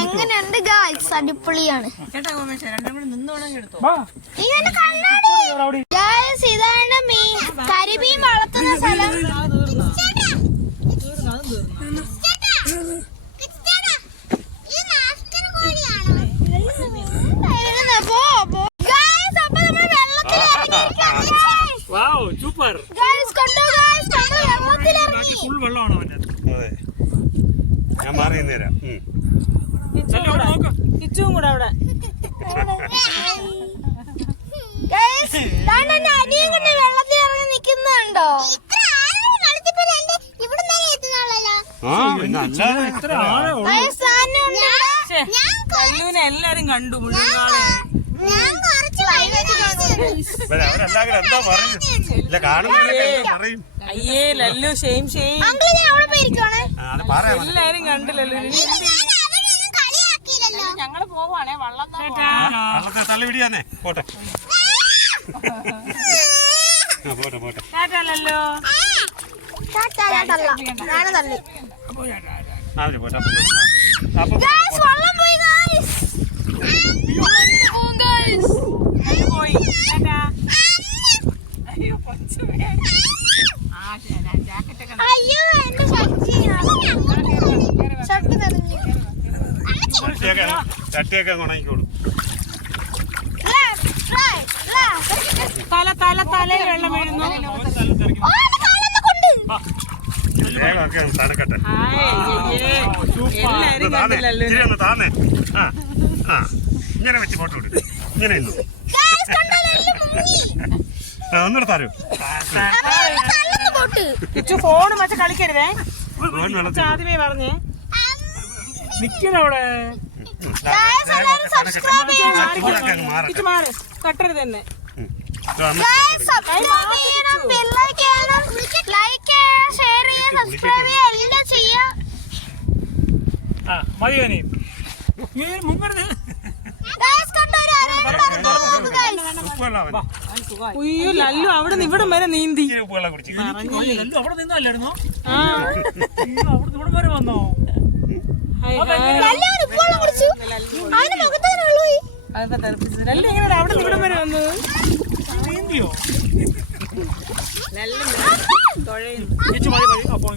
എങ്ങനെയുണ്ട് ഗായ്സ്? അടിപൊളിയാണ്. ഗായ്സ് ഇതാണ് മീൻ, കരിമീൻ വളർത്തുന്ന സ്ഥലം. സൂപ്പർ. ഫുൾ വെള്ളമാണ് അവൻ്റെ. അതെ, ഞാൻ മാറി നേരം കിച്ചും കൂടെ അവിടെ. വെള്ളത്തിൽ ഇറങ്ങി നിൽക്കുന്നുണ്ടോ? എല്ലാരും കണ്ടു. അയ്യേ ലല്ലു, ഷെയിം ഷെയിം. എല്ലാരും കണ്ടു ലല്ലു. ഞങ്ങള് പോവാണേ, വള്ളം തള്ളിവിടിയാന്നേ. പോട്ടെ പോട്ടെ ലല്ലോ. ചട്ടിയൊക്കെ ഉണങ്ങിക്കോളൂ. തല തല തല വെള്ളം വീഴുന്നു. തണക്കട്ടെ. എല്ലാരും കണ്ടില്ലല്ലോ. താന്നേ. ഇങ്ങനെ വെച്ച് ഫോട്ടോ ഇടും. ഇങ്ങനെ ഇന്നു ഒന്നിട്ട് തരൂ. ഫോൺ വെച്ച് കളിക്കരുതേ. ആദ്യമേ പറഞ്ഞേ നിക്കണവിടെ. മാറി കട്ടരുത് തന്നെ. മതിയോനി ഉയ്യോ ലല്ലു അവിടെ നിന്ന് ഇവിടം വരെ നീന്തി. അവിടെ നിന്നല്ലായിരുന്നോ? അവിടെ ഇവിടം വരെ വന്നോ? ലല്ലു എങ്ങനെ അവിടെ നിന്ന് ഇവിടം വരെ വന്നു? നീന്തിയോ? നല്ല മതി മതി. അപ്പോൾ